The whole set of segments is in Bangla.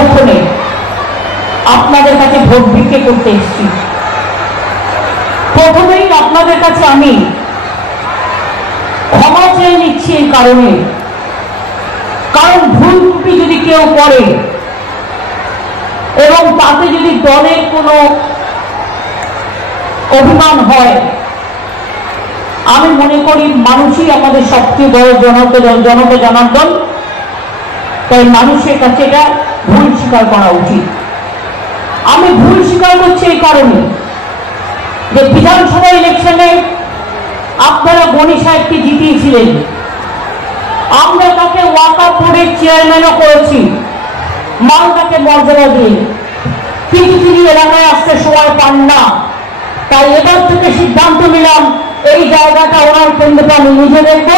সমর্থনে আপনাদের কাছে ভোট ভিক্ষে করতে এসেছি। প্রথমেই আপনাদের কাছে আমি ক্ষমা চেয়ে নিচ্ছি এই কারণে, কারণ ভুল ত্রুটি যদি কেউ করে এবং তাতে যদি দলের কোনো অভিমান হয়, আমি মনে করি মানুষই আমাদের সবচেয়ে বড় জনার্দন, তাই মানুষের কাছে এটা ভুল স্বীকার করা উচিত। আমি ভুল স্বীকার করছি এই কারণে যে বিধানসভা ইলেকশনে আপনারা গণি সাহেবকে জিতিয়েছিলেন, আমরা তাকে ওয়াকফ বোর্ডের চেয়ারম্যানও করেছি মালদাকে মর্যাদা দিয়ে, কিন্তু তিনি এলাকায় আসতে সময় পান না। তাই এবার থেকে সিদ্ধান্ত নিলাম এই জায়গাটা ওনার কেন্দ্রটা আমি নিজে দেখবো,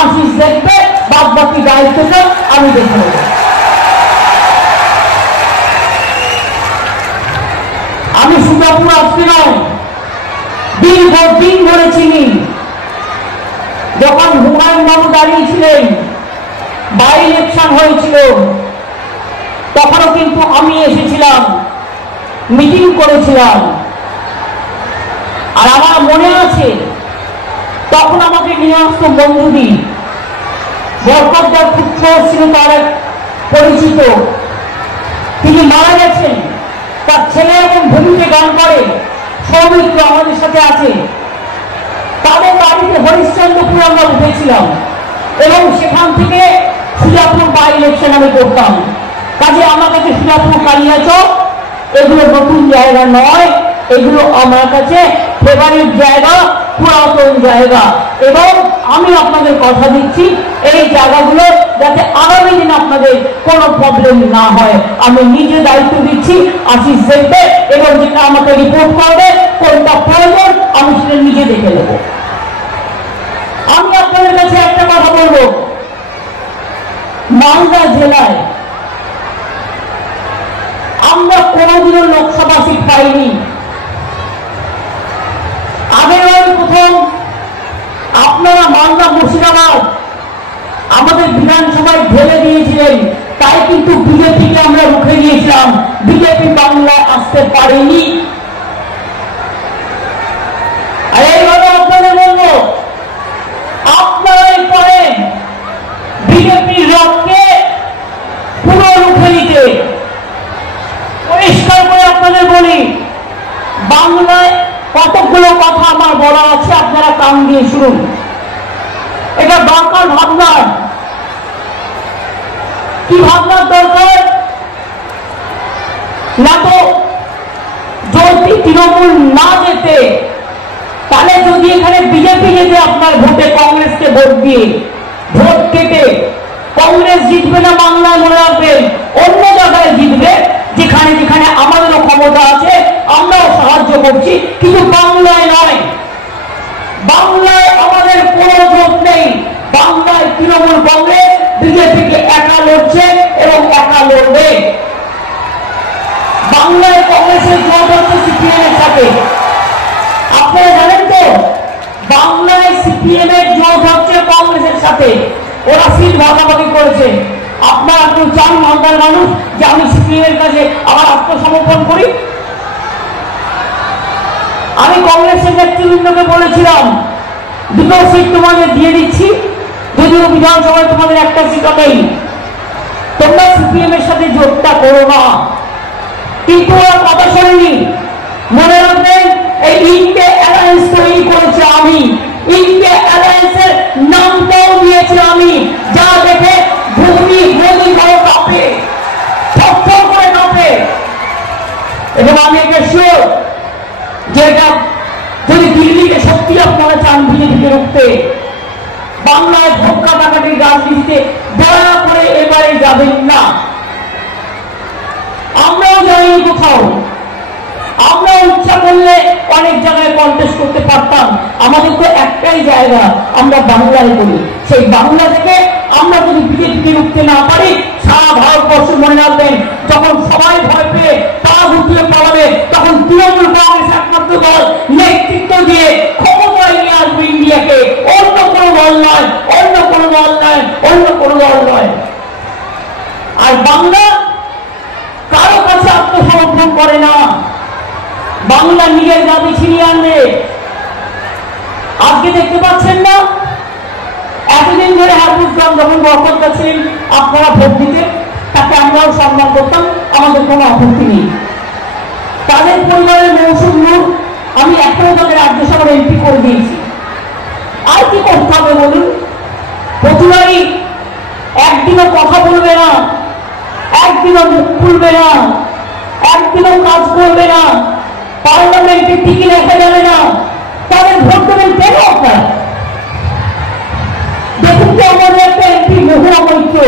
আশিস দেখবে, বাদ বাকি দায়িত্বটা আমি দেখে নেব। আমি সুজাপুর আজকে নয়, দীর্ঘদিন ধরে চিনি। যখন হুমায়ুন বাবু দাঁড়িয়েছিলেন, বাই ইলেকশন হয়েছিল, তখনও কিন্তু আমি এসেছিলাম, মিটিং করেছিলাম। আর আমার মনে আছে তখন আমাকে নিয়ে আসতো বন্ধুদি, বরকতদার পুত্র ছিল তার এক পরিচিত, তিনি মারা গেছেন, তার ছেলে এবং ভূমিকে গান করে, সৌমিত্র আমাদের সাথে আছে। তাদের বাড়িতে হরিশ্চন্দ্রপুর আমরা উঠেছিলাম এবং সেখান থেকে সুজাপুর বাই ইলেকশন আমি করতাম। কাজে আমার কাছে সুজাপুর কালিয়াচক এগুলো নতুন জায়গা নয়, এগুলো আমার কাছে ফেভারিট জায়গা, পুরাতন জায়গা। এবং আমি আপনাদের কথা দিচ্ছি এই জায়গাগুলো যাতে আগামী দিন আপনাদের কোনো প্রবলেম না হয়, আমি নিজে দায়িত্ব দিচ্ছি। আশিস দেখবে এবং যেটা আমাকে রিপোর্ট করবে, কোনটা প্রয়োজন আমি সেটা নিজে দেখে নেব। আমি আপনাদের কাছে একটা কথা বলবো, মালদা জেলায় আমরা কোনোদিনও লোকসভা সিট পাইনি। আগের প্রথম আপনারা মালদা মুর্শিদাবাদ আমাদের বিধানসভায় ঢেলে দিয়েছিলেন, তাই কিন্তু বিজেপিকে আমরা রুখে দিয়েছিলাম, বিজেপি বাংলায় আসতে পারেনি। আর এইভাবে আপনাদের বলবো, আপনারাই করেন বিজেপির রথকে পুরো রুখে দিতে। পরিষ্কার করে আপনাদের বলি, বাংলায় কতগুলো কথা আমার বলা আছে, আপনারা কান দিয়ে শুনুন। এটা দরকার ভাবনার। কি ভাবনার দরকার? না তো যদি তৃণমূল না যেতে, তাহলে যদি এখানে বিজেপি যেতে আপনার ভোটে, কংগ্রেসকে ভোট দিয়ে ভোট কেটে, কংগ্রেস জিতবে না বাংলায়, মনে রাখবেন, অন্য জায়গায় জিতবে, যেখানে যেখানে আমাদেরও ক্ষমতা আছে, আমরাও সাহায্য করছি, কিন্তু বাংলায় নয়। বাংলায় আমাদের কোনো জোট নেই। বাংলায় তৃণমূল কংগ্রেস বিজেপিকে একা লড়ছে এবং একা লড়বে। বাংলায় কংগ্রেসের জোট হচ্ছে সিপিএম এর সাথে। আপনারা জানেন তো, বাংলায় সিপিএম এর জোট হচ্ছে কংগ্রেসের সাথে, ওরা সিট ভাগাভাগি করেছে। আপনারা কেউ চান মালদার মানুষ যে আমি সিপিএম এর কাছে আবার আত্মসমর্পণ করি? আমি কংগ্রেসের নেতৃবৃন্দকে বলেছিলাম, দুটো সিট তোমাদের দিয়ে দিচ্ছি, যদিও বিধানসভায় তোমাদের একটা সিটও নেই, তোমরা সিপিএম এর সাথে জোটটা করো না। কিন্তু ওরা কথা শোনেনি। মনে রাখবেন, এই ইন্ডিয়া অ্যালায়েন্স তৈরি করেছে আমি, ইন্ডিয়া অ্যালায়েন্সের নামটাও দিয়েছি আমি, যা দেখে ভূমি মোদী ঘরে কাঁপে, থরথর করে কাঁপে। এবং আমি এটা শিওর যে এটা যদি দিল্লিকে সত্যি আপনারা চান বিজেপিকে রুখতে, বাংলায় ভোট কাটাকাটির রাজনীতিতে দয়া করে এবারে যাবেন না। আমরাও যাইনি কোথাও, আমরা ইচ্ছা করলে অনেক জায়গায় কন্টেস্ট করতে পারতাম। আমাদের তো একটাই জায়গা, আমরা বাংলায় করি। সেই বাংলা থেকে আমরা যদি বিজেপিকে রুখতে না পারি, সারা ভারতবর্ষ মনে রাখবেন, যখন সবাই ভয় পেয়ে তা উঠিয়ে পালাবে, তখন তৃণমূল কংগ্রেস একমাত্র দল নেতৃত্ব দিয়ে ক্ষমতায় নিয়ে আসবে ইন্ডিয়াকে। অন্য কোনো দল নয়, অন্য কোনো দল নয়, অন্য কোনো দল নয়। আর বাংলা করে না, বাংলা নিজের জাতি ছিনিয়ে আনবে। আজকে দেখতে পাচ্ছেন না, এতদিন ধরে হারপুরগ্রাম যখন বরকতদা ছিলেন আপনারা ভোট দিতেন, তাকে আমরাও সম্মান করতাম, আমাদের কোনো আপত্তি নেই। তাদের পরিবারের মৌসুম নূর আমি এখনো তাদের রাজ্যসভার এমপি করে দিয়েছি। আর কি করতে হবে বলুন? প্রতিবারই একদিনও কথা বলবে না, একদিনও মুখ খুলবে না, একদিনও কাজ করবে না, পার্লামেন্টে টিকে রেখা যাবে না, তাদের ভোট দেবেন কেন আপনার? দেখুন তো আমাদের একটা এমপি মহুয়া মৈত্র,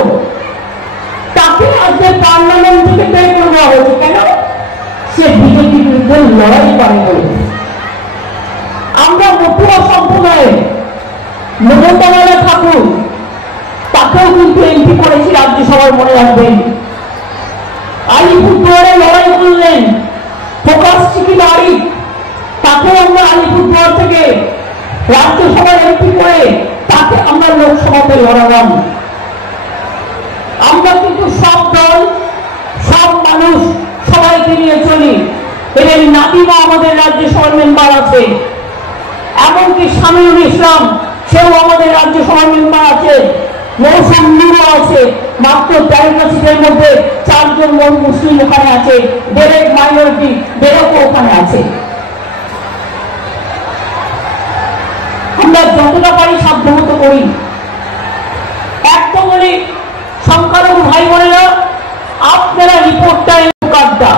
তাকে আজকে পার্লামেন্ট থেকে বের করে দেওয়া হয়েছে কেন? সে বিজেপির বিরুদ্ধে লড়াই করে বলে। আমরা মতুয়া সম্প্রদায়ে মমতা ঠাকুর, তাকেও কিন্তু এমপি করেছি রাজ্যসভার, মনে রাখবেন। আলিপুরদুয়ারে লড়াই করলেন ফোকাস চিকিল আরিফ, তাকেও আমরা আলিপুরদুয়ার থেকে রাজ্যসভার এমপি করে তাকে আমরা লোকসভাতে লড়ালাম। আমরা কিন্তু সব দল, সব মানুষ, সবাইকে নিয়ে চলি। এদের নাতিমা আমাদের রাজ্যসভার মেম্বার আছে, এমনকি শামিউল ইসলাম, সেও আমাদের রাজ্যসভার মেম্বার আছে, মৌসুম নূরও আছে। মাত্র 13টা সিটের মধ্যে 4 জন মুসলিম ওখানে আছে, ডেরেক মাইনরিটি, ডেরেকও ওখানে আছে। আমরা যতটা পারি সাধ্যমতো করি। একদম বলি সংখ্যালঘু ভাই বোনেরা, আপনারা রিপোর্টটা কার্ডটা,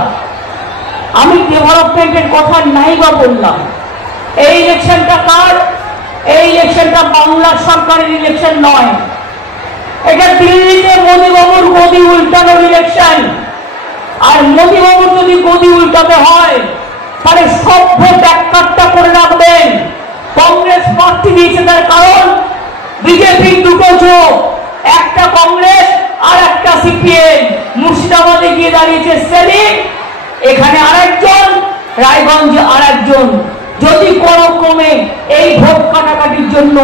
আমি ডেভেলপমেন্টের কথা নাই বা বললাম। এই ইলেকশনটা কার? এই ইলেকশনটা বাংলা সরকারের ইলেকশন নয়, এটা দিল্লিতে মোদীবাবুর গদি উল্টানোর ইলেকশন। আর মোদীবাবুর যদি গদি উল্টাতে হয় তাহলে সব ভোট একটা করে রাখবেন। কংগ্রেস প্রার্থী দিয়েছে, তার কারণ বিজেপির দুটো চোখ, একটা কংগ্রেস আর একটা সিপিএম। মুর্শিদাবাদে গিয়ে দাঁড়িয়েছে সেলিম, এখানে আরেকজন, রায়গঞ্জে আরেকজন। যদি কোনো ক্রমে এই ভোট কাটাকাটির জন্য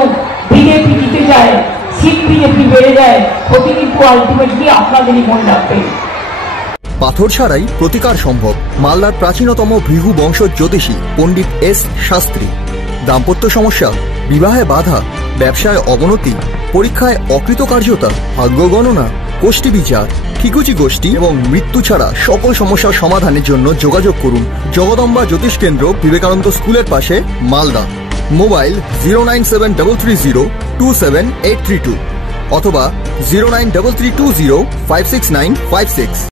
বিজেপি জিতে যায়, সিট বিজেপি বেড়ে যায়, ক্ষতি কিন্তু আলটিমেটলি আপনাদেরই মনে রাখবেন। পাথর ছাড়াই প্রতিকার সম্ভব। মালদার প্রাচীনতম ভৃগু বংশ জ্যোতিষী পণ্ডিত এস শাস্ত্রী। দাম্পত্য সমস্যা, বিবাহে বাধা, ব্যবসায় অবনতি, পরীক্ষায় অকৃতকার্যতা, ভাগ্য গণনা, গোষ্ঠী বিচার, ঠিকুচি গোষ্ঠী এবং মৃত্যু ছাড়া সকল সমস্যার সমাধানের জন্য যোগাযোগ করুন জগদম্বা জ্যোতিষ কেন্দ্র, বিবেকানন্দ স্কুলের পাশে, মালদা। মোবাইল 09730278332 অথবা 09332056956।